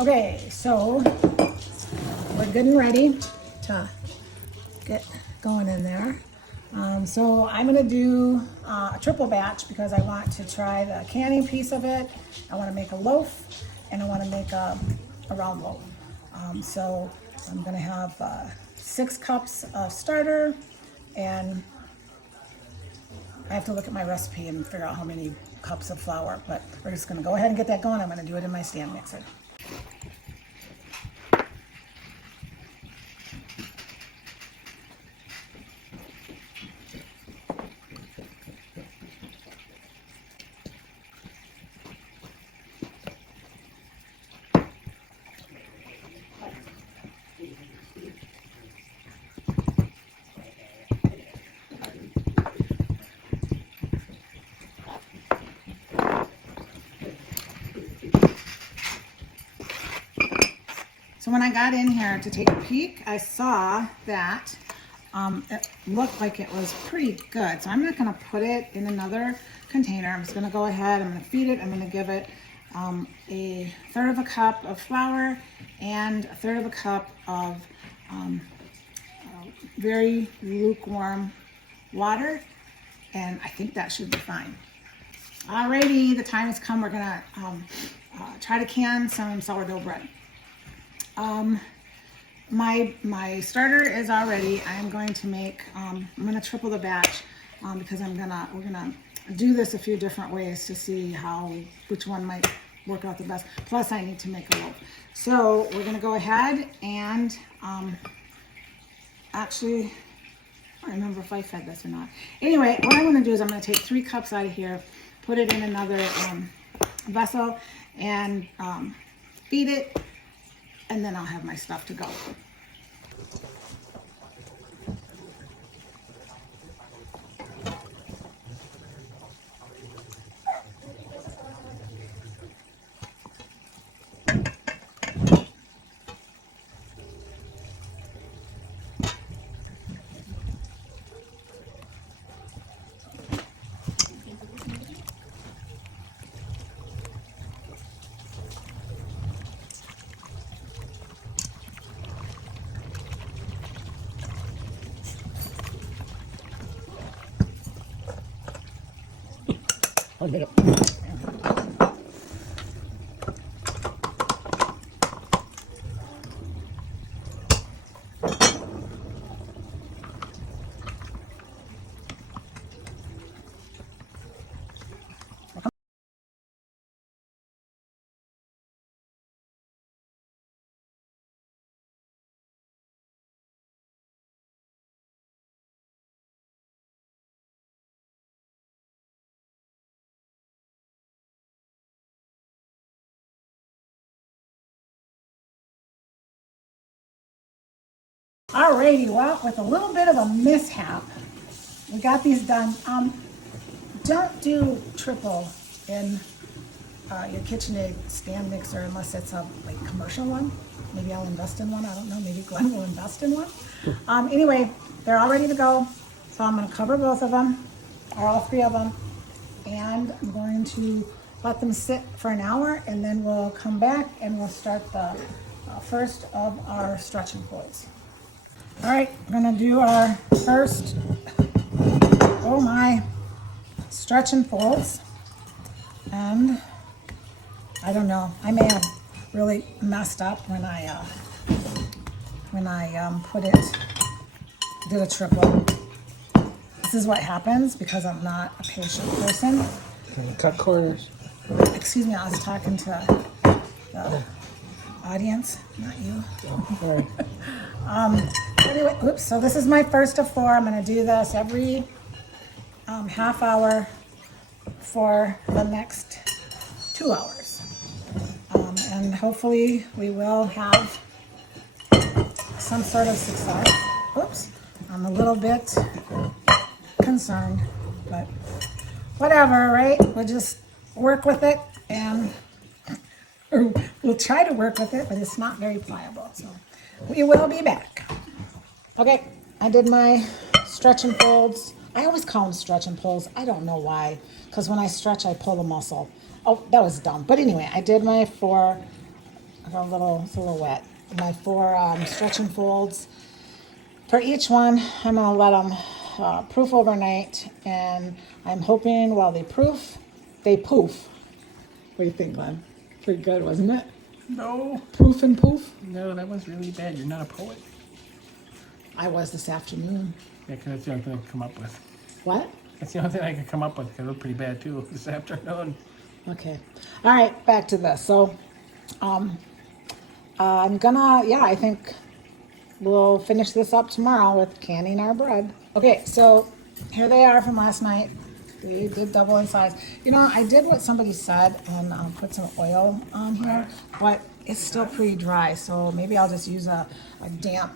Okay, so we're good and ready to get going in there. So I'm gonna do a triple batch because I want to try the canning piece of it. I want to make a loaf and I want to make a round loaf. So I'm gonna have 6 cups of starter, and I have to look at my recipe and figure out how many cups of flour, but we're just gonna go ahead and get that going. I'm gonna do it in my stand mixer. So when I got in here to take a peek, I saw that it looked like it was pretty good. So I'm not gonna put it in another container. I'm just gonna go ahead, I'm gonna feed it, I'm gonna give it a third of a cup of flour and a third of a cup of very lukewarm water, and I think that should be fine. Alrighty, the time has come. We're gonna try to can some sourdough bread. My starter is all ready. I'm going to make, I'm gonna triple the batch because we're gonna do this a few different ways to see which one might work out the best. Plus I need to make a loaf. So we're gonna go ahead and actually, I don't remember if I fed this or not. Anyway, what I'm gonna do is I'm gonna take 3 cups out of here, put it in another vessel, and feed it, and then I'll have my stuff to go. One minute. Alrighty, well, with a little bit of a mishap, we got these done. Don't do triple in your KitchenAid stand mixer unless it's a commercial one. Maybe I'll invest in one. I don't know. Maybe Glenn will invest in one. Anyway, they're all ready to go. So I'm going to cover both of them, or all 3 of them, and I'm going to let them sit for an hour, and then we'll come back and we'll start the first of our stretch and folds. All right, we're gonna do our first, oh my, stretch and folds. And I don't know, I may have really messed up when I did a triple. This is what happens because I'm not a patient person. Cut corners. Excuse me, I was talking to the audience, not you. Oh, sorry. Anyway, oops, so this is my first of 4. I'm gonna do this every half hour for the next 2 hours. And hopefully we will have some sort of success. Oops, I'm a little bit concerned, but whatever, right? We'll just work with it, and or we'll try to work with it, but it's not very pliable, so we will be back. Okay, I did my stretch and folds. I always call them stretch and pulls. I don't know why, because when I stretch, I pull a muscle. Oh, that was dumb. But anyway, I did my 4 it's a little wet. My 4 stretch and folds. For each one, I'm gonna let them proof overnight, and I'm hoping while they proof, they poof. What do you think, Glenn? Pretty good, wasn't it? No. Proof and poof? No, that was really bad. You're not a poet. I was this afternoon. Yeah, because that's the only thing I could come up with. What? That's the only thing I could come up with because it was pretty bad too this afternoon. Okay. All right, back to this. So, I'm gonna, yeah, I think we'll finish this up tomorrow with canning our bread. Okay, so here they are from last night. They did double in size. You know, I did what somebody said and put some oil on here, but it's still pretty dry, so maybe I'll just use a damp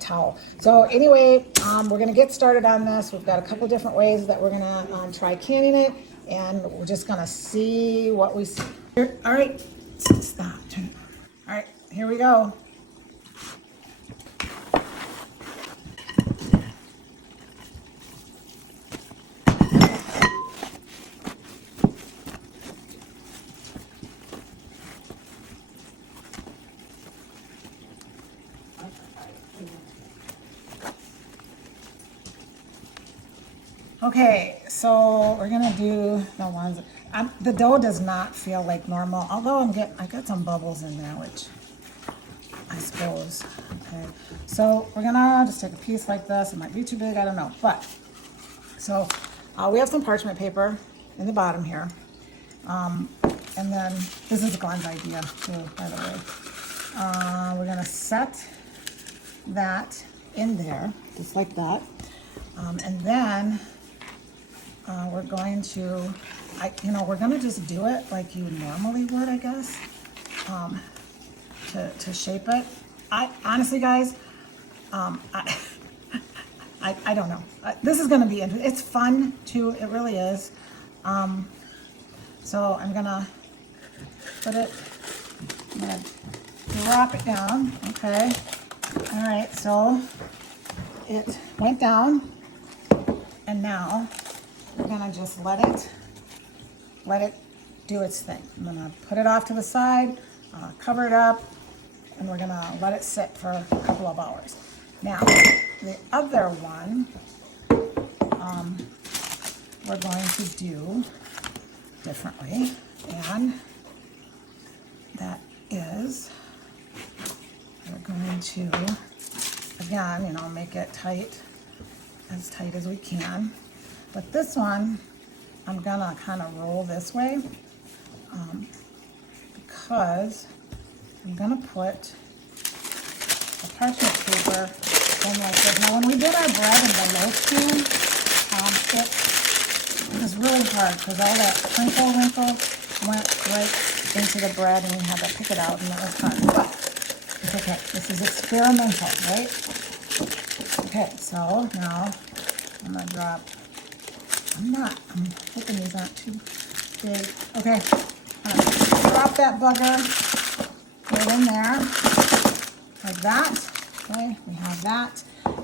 towel. So anyway, we're gonna get started on this. We've got a couple different ways that we're gonna try canning it, and we're just gonna see what we see. All right, stop, turn it on. All right, here we go. Okay, so we're gonna do the ones. The dough does not feel like normal, although I got some bubbles in there, which I suppose. Okay, so we're gonna just take a piece like this. It might be too big, I don't know. But so we have some parchment paper in the bottom here, and then this is Glenn's idea too, by the way. We're gonna set that in there just like that, and then. We're going to, we're going to just do it like you normally would, I guess, to shape it. Honestly, guys, I don't know. This is going to be interesting. It's fun too. It really is. So I'm going to I'm going to drop it down. Okay. All right. So it went down, and now we're gonna just let it do its thing. I'm gonna put it off to the side, cover it up, and we're gonna let it sit for a couple of hours. Now, the other one, we're going to do differently, and that is, we're going to, again, make it tight as we can. But this one, I'm gonna kind of roll this way because I'm gonna put the parchment paper in like this. Now, when we did our bread in the loaf pan, it was really hard because all that wrinkle went right into the bread, and we had to pick it out, and it was hard. But it's okay. This is experimental, right? Okay, so now I'm gonna drop. I'm hoping these aren't too big. Okay, drop that bugger right in there, like that. Okay, we have that.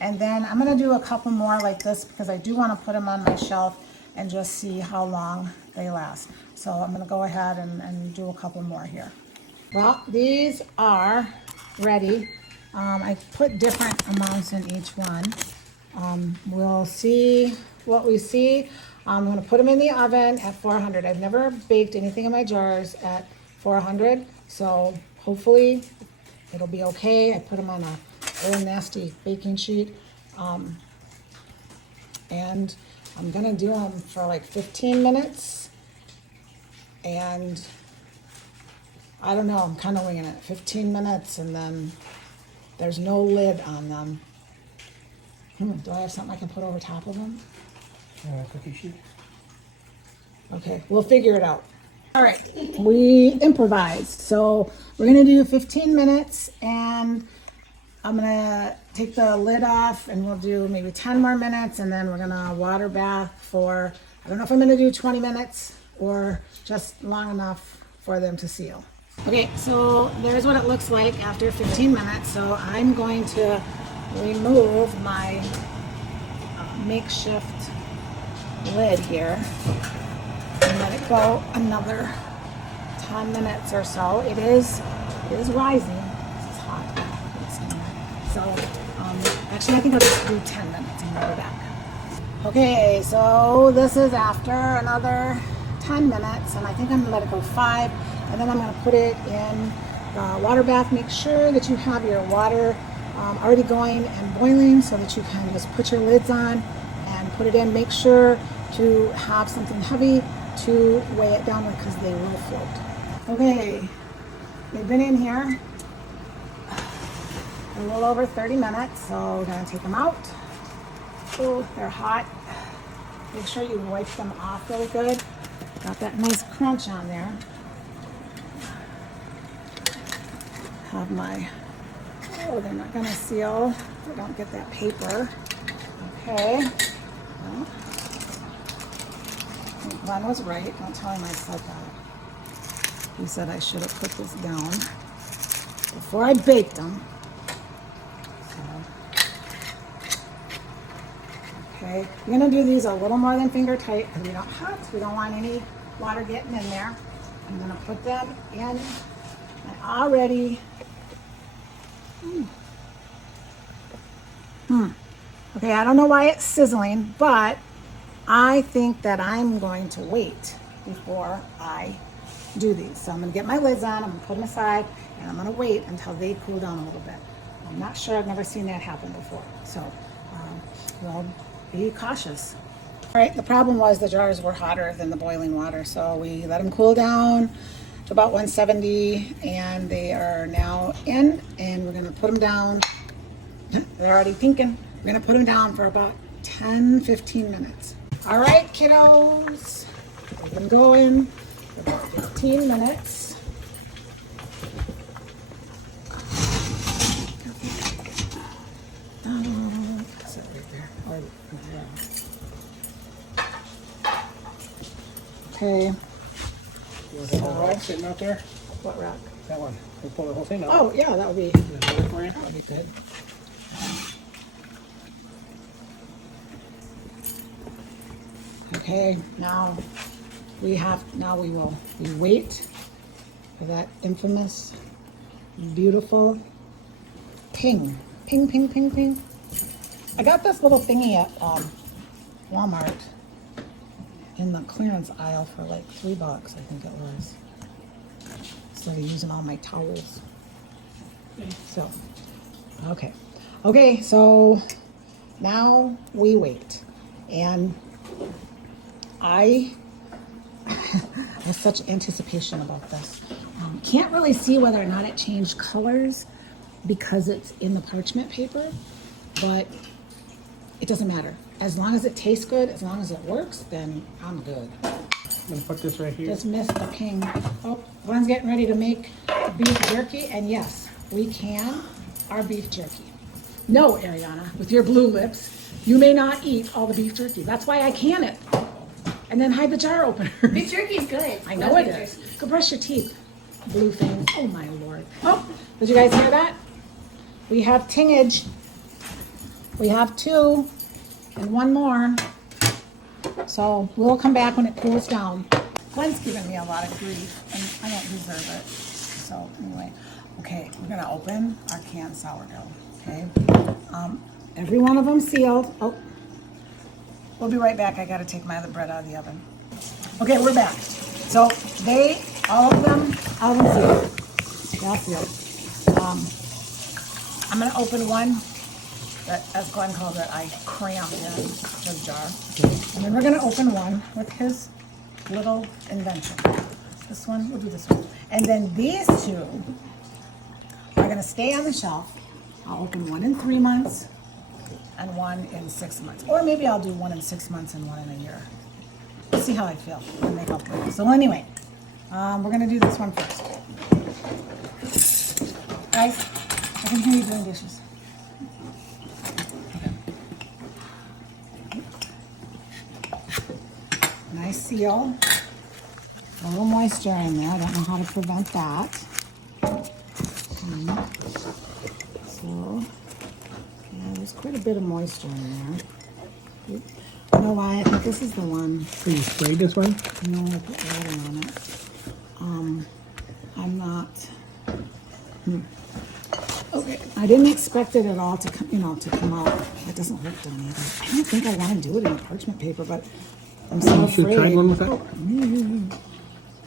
And then I'm gonna do a couple more like this because I do wanna put them on my shelf and just see how long they last. So I'm gonna go ahead and do a couple more here. Well, these are ready. I put different amounts in each one. We'll see what we see. I'm gonna put them in the oven at 400. I've never baked anything in my jars at 400, so hopefully it'll be okay. I put them on a old nasty baking sheet, and I'm gonna do them for like 15 minutes, and I don't know, I'm kind of winging it. 15 minutes, and then there's no lid on them. Do I have something I can put over top of them? Cookie sheet. Okay, we'll figure it out. All right, we improvised. So we're gonna do 15 minutes, and I'm gonna take the lid off, and we'll do maybe 10 more minutes, and then we're gonna water bath for, I don't know if I'm gonna do 20 minutes or just long enough for them to seal. Okay, so there's what it looks like after 15 minutes. So I'm going to remove my makeshift lid here and let it go another 10 minutes or so. It is It is rising. This is hot. So, actually, I think I'll just do 10 minutes and we'll be back. Okay, so this is after another 10 minutes, and I think I'm gonna let it go 5, and then I'm gonna put it in the water bath. Make sure that you have your water already going and boiling so that you can just put your lids on and put it in. Make sure to have something heavy to weigh it down with because they will float. Okay, they've been in here a little over 30 minutes, so we're gonna take them out. Oh, they're hot. Make sure you wipe them off really good. Got that nice crunch on there. Have my, oh, they're not gonna seal. I don't get that paper. Okay. Well, Glenn was right. Don't tell him I said that. He said I should have put this down before I baked them. Okay, I'm gonna do these a little more than finger tight because we don't have to. We don't want any water getting in there. I'm gonna put them in. I already. Okay, I don't know why it's sizzling, but I think that I'm going to wait before I do these. So I'm gonna get my lids on. I'm gonna put them aside, and I'm gonna wait until they cool down a little bit. I'm not sure. I've never seen that happen before. So, well. Be cautious. All right, the problem was the jars were hotter than the boiling water, so we let them cool down to about 170, and they are now in, and we're gonna put them down. They're already pinking. We're gonna put them down for about 10-15 minutes. All right, kiddos, we've been going for about 15 minutes. Okay. You want that whole rack sitting out there? What rack? That one. We'll pull the whole thing out. Oh, yeah, that would be good. Okay, now we wait for that infamous, beautiful ping. Ping, ping, ping, ping. I got this little thingy at Walmart in the clearance aisle for like $3, I think it was. Instead of using all my towels. So, okay. Okay, so now we wait. And I have such anticipation about this. Can't really see whether or not it changed colors because it's in the parchment paper, but it doesn't matter. As long as it tastes good, as long as it works, then I'm good. I'm gonna put this right here. Just missed the ping. Oh, Glenn's getting ready to make beef jerky, and yes, we can our beef jerky. No, Ariana, with your blue lips, you may not eat all the beef jerky. That's why I can it. And then hide the jar opener. Beef jerky is good. I know it is. Go brush your teeth. Blue things. Oh my Lord. Oh, did you guys hear that? We have tingage. We have 2 and 1 more. So we'll come back when it cools down. Glenn's giving me a lot of grief, and I don't deserve it. So anyway, okay, we're gonna open our canned sourdough. Okay, every one of them sealed. Oh, we'll be right back. I gotta take my other bread out of the oven. Okay, we're back. So all of them sealed. They all sealed. I'm gonna open one that, as Glenn calls it, I crammed in his jar. And then we're gonna open one with his little invention. This one, we'll do this one. And then these 2 are gonna stay on the shelf. I'll open one in 3 months and one in 6 months. Or maybe I'll do one in 6 months and one in a year. We'll see how I feel and make up for it. So anyway, we're gonna do this one first. Guys, I can hear you doing dishes. Nice seal. A little moisture in there. I don't know how to prevent that. So, yeah, there's quite a bit of moisture in there. You know why? I think this is the one. So you sprayed this one? No, I put water on it. I'm not Okay. I didn't expect it at all to come, to come out. It doesn't look done either. I don't think I want to do it in parchment paper, but I'm so You should have tried afraid. one with that.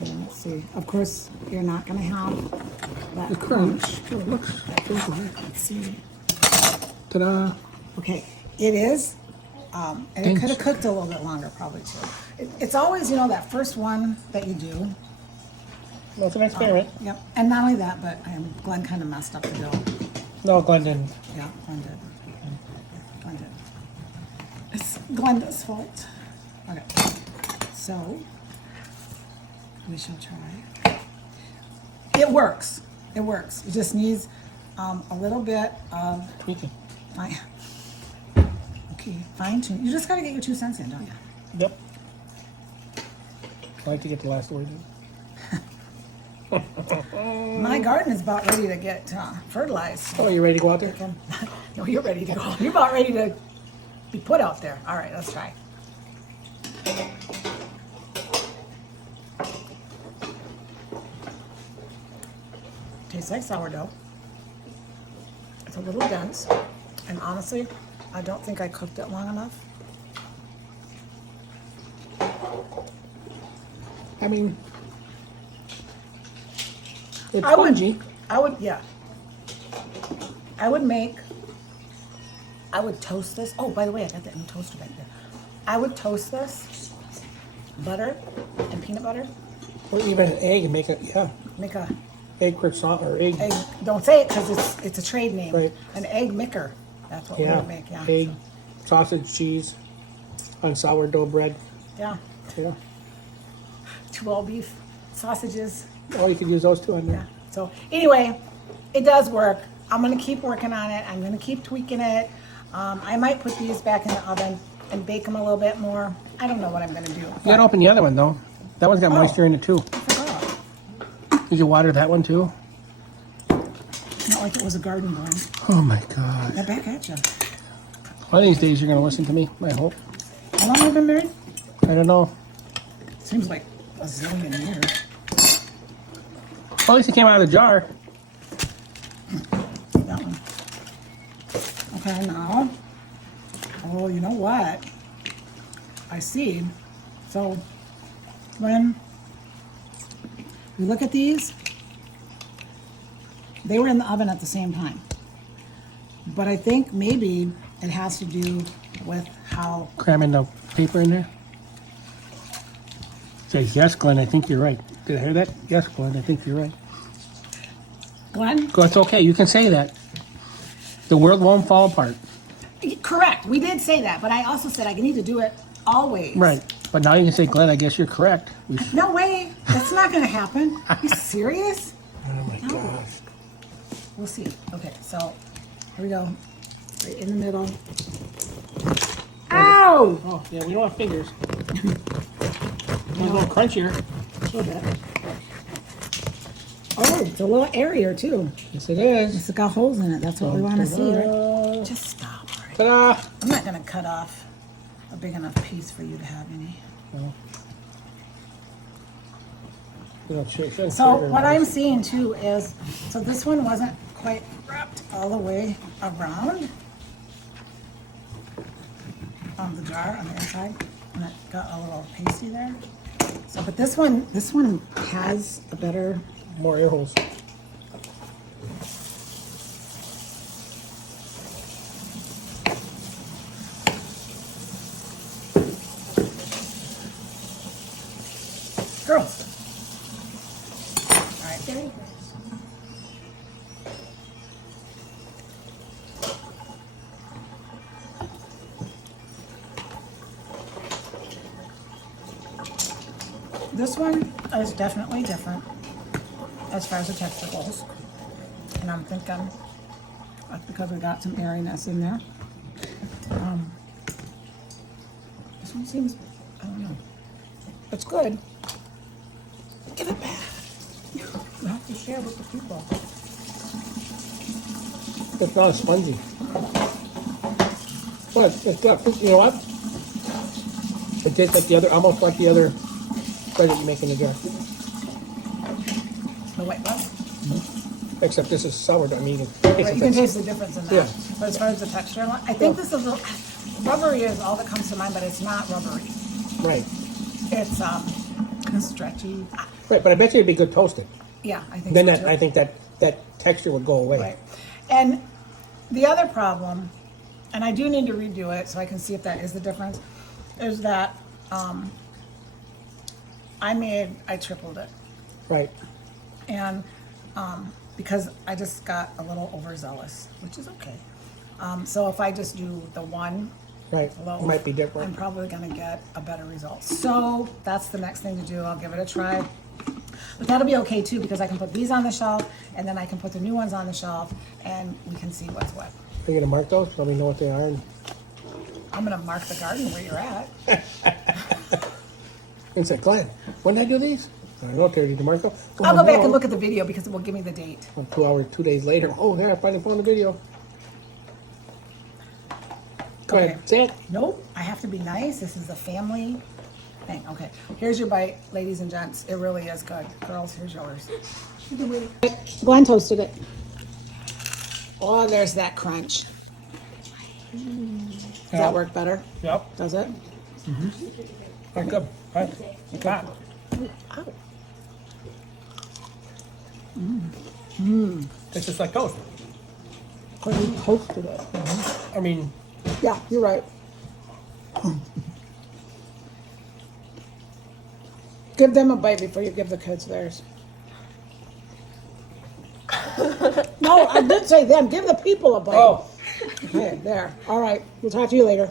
Yeah, let's see. Of course, you're not going to have that The crunch. Oh, it looks so good. Let's see. Ta-da. Okay, it is. And it Thanks. could have cooked a little bit longer, probably too. It's always, that first one that you do. Well, it's an experiment. Yep. And not only that, but Glenn kind of messed up the dough. No, Glenn didn't. Yeah, Glenn did. Glenn did. It's Glenda's fault. Okay. So, we shall try. It works. It works. It just needs a little bit of Tweaking. fine tune. You just got to get your 2 cents in, don't you? Yep. I like to get the last word in. My garden is about ready to get fertilized. Oh, you ready to go out there? No, you're ready to go. You're about ready to be put out there. All right, let's try. Tastes like sourdough. It's a little dense, and honestly, I don't think I cooked it long enough. I mean, it's I would- spongy. yeah. I would toast this. Oh, by the way, I got that new toaster back there. I would toast this, butter and peanut butter. Or even an egg and make it, Make a egg croissant or egg. egg. Don't say it because it's a trade name. Right. An egg maker. That's what we Yeah. would make. Yeah. Egg, sausage, cheese, on sourdough bread. Yeah. Yeah. 2 all beef sausages. Oh, you could use those two on Yeah. there. So anyway, it does work. I'm gonna keep working on it. I'm gonna keep tweaking it. I might put these back in the oven and bake them a little bit more. I don't know what I'm gonna do. You gotta open the other one though. That one's got Oh. moisture in it too. I forgot. Did you water that one too? Not like it was a garden going. Oh my God. They're back at you. One of these days you're gonna listen to me, I hope. How long have we been married? I don't know. Seems like a zillion years. Well, at least it came out of the jar. That one. Okay, now. Oh, you know what? I see. So, when we look at these, they were in the oven at the same time. But I think maybe it has to do with how. Cramming the paper in there. Says, yes, Glenn, I think you're right. Did I hear that? Yes, Glenn, I think you're right. Glenn? Well, it's okay. You can say that. The world won't fall apart. Correct. We did say that, but I also said I need to do it always. Right. But now you can say, Glenn, I guess you're correct. No way. That's not going to happen. You serious? Oh my No. gosh. We'll see. Okay, so here we go. Right in the middle. Ow! Oh, yeah, we don't have fingers. It's a little crunchier. A little bit. Oh, it's a little airier too. Yes, it is. It's got holes in it. That's what we want to see, right? Just stop. All right. Ta-da! I'm not going to cut off a big enough piece for you to have any. So what I'm seeing too is, so this one wasn't quite wrapped all the way around on the jar on the inside, and it got a little pasty there. So, but this one has a better. More air holes. Girls. All right, there you go. This one is definitely different as far as the texture goes. And I'm thinking that's because we got some airiness in there. This one seems, I don't know. It's good. Give it back. You have to share with the people. It's not spongy. But it's got, you know what? It tastes like the other, almost like the other bread that you make in the jar. The white bus? except this is sourdough. I mean, you Right, you can taste the difference in that. Yeah. But as far as the texture, I think this is rubbery is all that comes to mind, but it's not rubbery. Right. It's stretchy. Right, but I bet you it'd be good toasted. Yeah, I think Then so that too. I think that texture would go away. Right. And the other problem, and I do need to redo it so I can see if that is the difference, is that I tripled it. Right. And because I just got a little overzealous, which is okay. So if I just do the one Right. loaf, It might be I'm different. probably gonna get a better result. So that's the next thing to do. I'll give it a try. But that'll be okay too, because I can put these on the shelf and then I can put the new ones on the shelf and we can see what's what. Are you gonna mark those? Let me know what they are. And I'm gonna mark the garden where you're at. say, Glenn, when did I do these? I don't know, Terry, did you mark them? I'll go back and look at the video because it will give me the date. 2 hours, 2 days later. Oh, there, I finally found the video. Go Okay. ahead. Say it. Nope, I have to be nice. This is a family thing. Okay, here's your bite, ladies and gents. It really is good. Girls, here's yours. Glenn toasted it. Oh, there's that crunch. Does that work better? Yep. Does it? Very good. Right. Got it. It's just like toast. Because you toasted it. I mean, Yeah, you're right. Give them a bite before you give the kids theirs. No, I did say them. Give the people a bite. oh. Okay, there. All right. We'll talk to you later.